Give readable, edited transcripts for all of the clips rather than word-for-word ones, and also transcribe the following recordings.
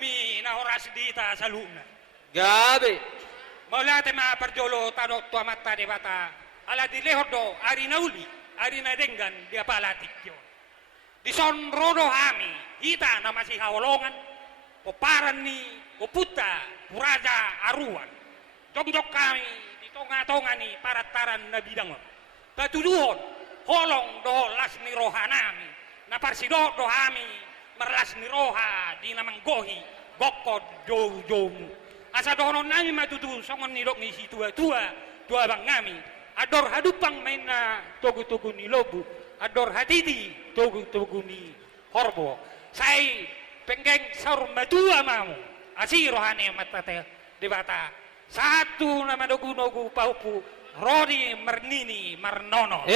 mi na oras dita sa luna. Gabi. Maulate ma perjolo tanok tua mata de bata. Ala di lehodo ari nauli, ari na denggan dia palatik yon. Di sonrodo hami, hita na masih hawolongan, poparan ni, poputa, puraja aruan. Jok-jok kami, di tonga-tonga ni parataran na bidang. Batuduhon, holong do las ni rohanami, na parsido do hami, merlas ni roha di namang gohi, gokod jow-jowmu. Asa dohonon nami matutu, songon ni dok ni si tua-tua, tua bang ngami, ador hadupang main na tugu-tugu ni lobu, ador hatiti tugu-tugu ni horbo. Say penggeng saur matua mamu, asi rohane matate di bata. Satu nama dogu-dogu paupu, Rodi Mernini Marnono.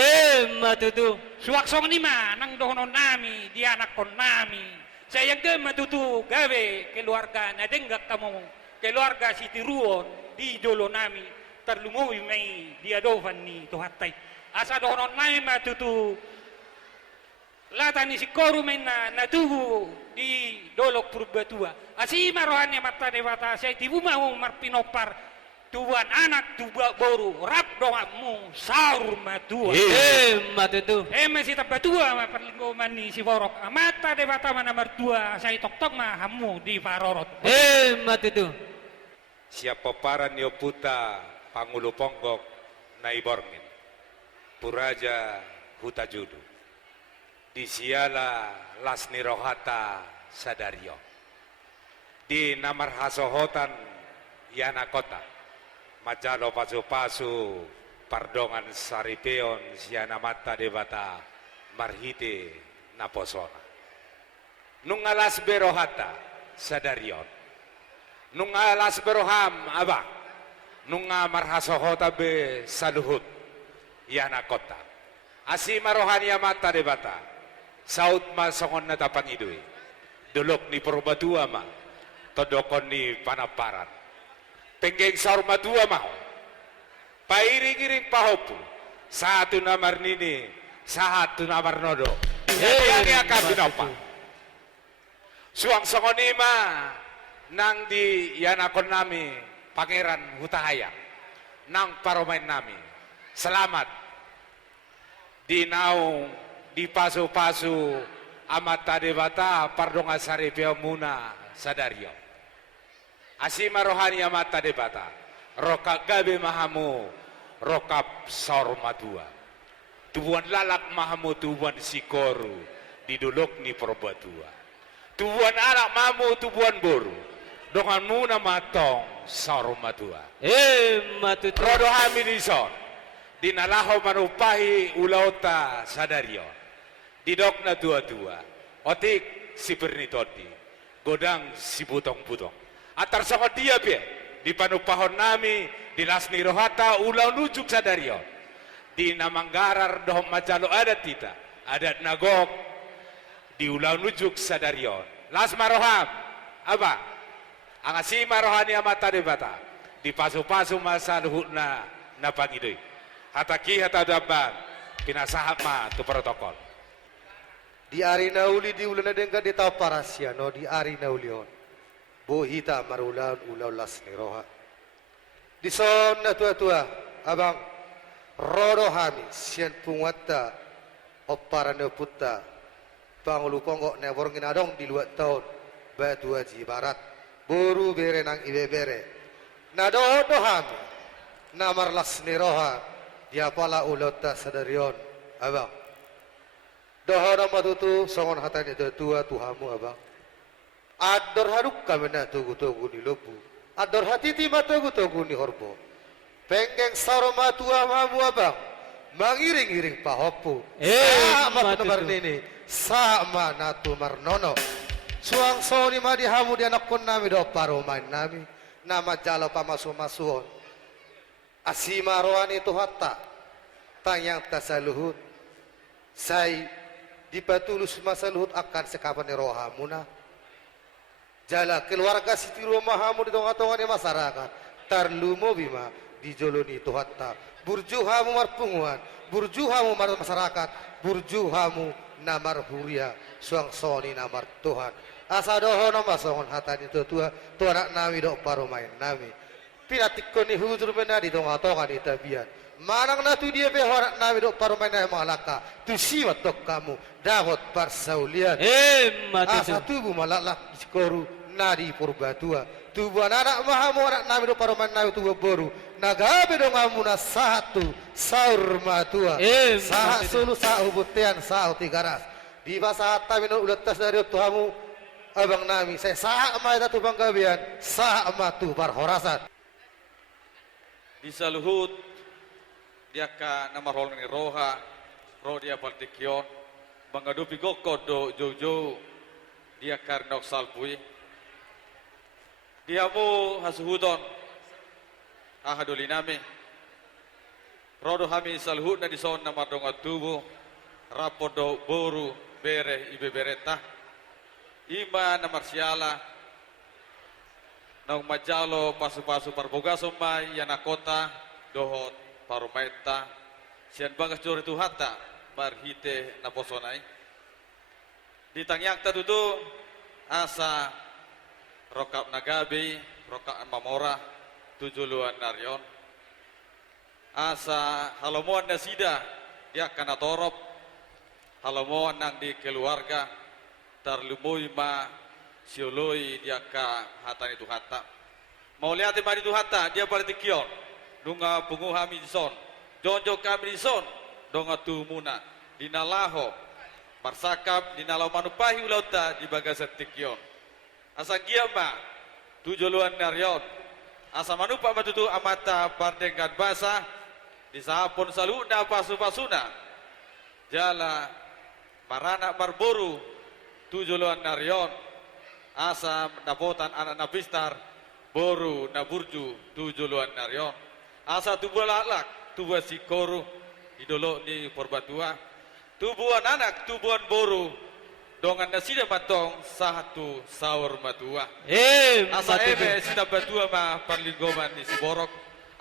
Matutu. Suwaksong ni ma nang dohonon nami, di anak kon nami. Saya yang matutu gawe keluarga na denggak kamu, keluarga si Tiruon di jolo nami terlumui mai dia dovan ni tuhatai. Asa dohonon nami matutu lata ni si koru main na tugu di dolok purbatua. Asi marohannya mata dewata saya tibu mau marpinopar tuan anak tuba boru rap doamu saur matua. Matutu. Masih tabatua ma perlinggoman ni si borok. Mata dewata mana mertua saya tok-tok ma hamu di parorot. Matutu. Siapa paran yo puta Pangulo Ponggok Naiborngin Puraja Hutajudu di siala Lasni Rohata Sadario di Namar Hasohotan Yana Kota Majalo Pasu-Pasu Pardongan Saripeon Siana Mata Debata Marhite Naposona Nungalas Berohata Sadarion Nungalas Beroham Abang Nunga Marhasohota Be Saluhut Yana Kota Asima Rohania Mata Debata Saud masongon na tapangidui dulok ni Purbatua ma todokon ni Panaparan penggeng saur matua ma pairing-iring pahopu satu namar nini satu namar nodo yani akan binapa suang songonima nang di yanakon nami Pangeran Hutahayang nang paromain nami selamat di naung di pasu-pasu amat tadebata pardonga saripeo muna sadario asima rohani amat tadebata rokak gabe mahamu rokap saur madua tubuan lalak mahamu tubuan sikoru diduluk ni perbatua tubuan anak mamu tubuan boru dongan muna matong saur madua Matutu. rodo hamilison dinalaho manupahi ulauta sadario didok na dua-dua otik si Bernitodi godang si butong-butong atar sama dia be di panupahon nami di Lasni Rohata ulau nujuk sadario di Namanggarar dohom macalo adat kita adat nagok di ulau nujuk sadario las maroham apa angasi marohani amata debata di pasu-pasu masa luhutna napangidoi hataki hatadaban pinasahap ma tu protokol di arina uli di ulana dengka di tau parasia no di arina ulion bohita marulan ulau Lasni Roha di son na tua-tua abang rodo hami sian pungwata opara ne putta Pangulo Ponggok ne borngin adong di luat tahun batua ji barat boru bere nang ibe bere na do hami namar Lasni Roha dia pala ulota sadarion abang dohora matutu songon hatani tua tuhamu abang ador haruk kami na tugu-tugu ni lobu ador hatiti matugu-tugu ni horbo penggeng saro matua mamu abang mangiring-iring pahopu sama tebar nini sama natu marnono suang soni madi hamu di anak kon nami do paromain nami nama jalo pamasu-masuon asima rohani tuhatta tanyang tasaluhut say dipatulus masa luhut akan sekapan rohamuna jala keluarga siti rumah hamu di tengah-tengah ni masyarakat tarlumo bima dijoloni tuhatta burju hamu marpunguan burju hamu masyarakat burju hamu namar huria suang soni namar Tuhan asa doho nama songon hatani tua anak nami dok parumain nami pinatikon ni hujur menadi dong atongan itabian manang na tu dia be horak nami dok parumain nami malaka tu siwat tok kamu dapat parsaulian asa tubuh malalak skoru nadi purbatua tubuh anak mahamu anak nami dok parumain nami tubuh boru nagabe dong amuna satu saur matua sah sulu sah ubutian sah tigaras di bahasa tamin ulat tas dari tuamu abang nami saya sah ama itu bang gabian sah ama tu parhorasan di saluhut dia ka nama rolong ni roha ro dia partikion mengadupi gokod do jojo dia karnok salpui dia mu hasuhudon ahaduli nami rodo hami saluhut na di son nama dong atubu rapodo boru bere ibe bereta ima namar siala nong majalo pasu-pasu parboga somai yana kota dohot parumaita sian bagas jori tuhata barhite naposonai ditangyak tatutu asa rokap nagabi rokap mamora tujuluan naryon asa halomoan nasida dia kana torop halomoan nang di keluarga tarlumoi ma sioloi dia ka hatani tu hata mau lihat mari tu hata dia partikion dunga pungu hami son jonjo kami son donga tu muna dinalaho parsakap dinalau manupahi ulauta di bagasan tikion asa giama tujuluan naryon asa manupa matutu amata pardengan basa di sahapon saluna pasu-pasuna jala marana marboru tujuluan naryon asa dapotan anak napistar boru naburju tujuluan naryon asa tubuh lalak tubuh sikoru idolo ni porbatua tubuhan anak tubuhan boru dongan nasida matong satu saur matua asa eme sida batua ma parligoman di siborok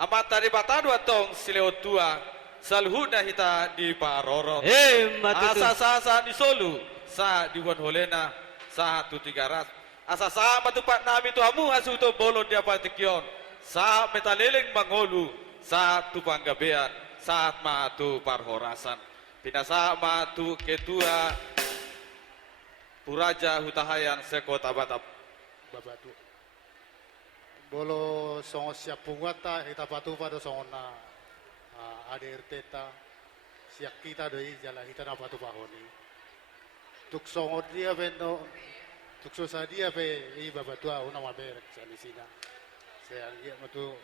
amata di batadu atong sileo tua salhuna hita di paroro asa sasa di solu sa di wan holena sa tu tigaras asa sa matupat nami tu hamu asu tu bolon dia patikion sa metaleleng mangolu sa tu panggabean saat ma tu parhorasan pinasa ma tu ketua Puraja hutahayan sekota batap babatu bolo songo siap punggata kita batu pada songona adir teta siap kita doi jala kita na batu pahoni tuk songo dia beno tuk sosa dia be i babatu una maber sani sina saya dia matu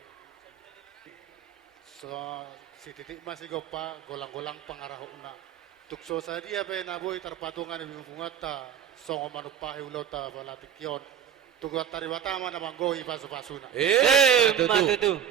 so si titik masih gopa golang-golang pengarah una tuk sosa dia be naboi terpatungan di punggata songo manupahi ulota balatikion tugu tari batama na manggohi pasu-pasuna matutu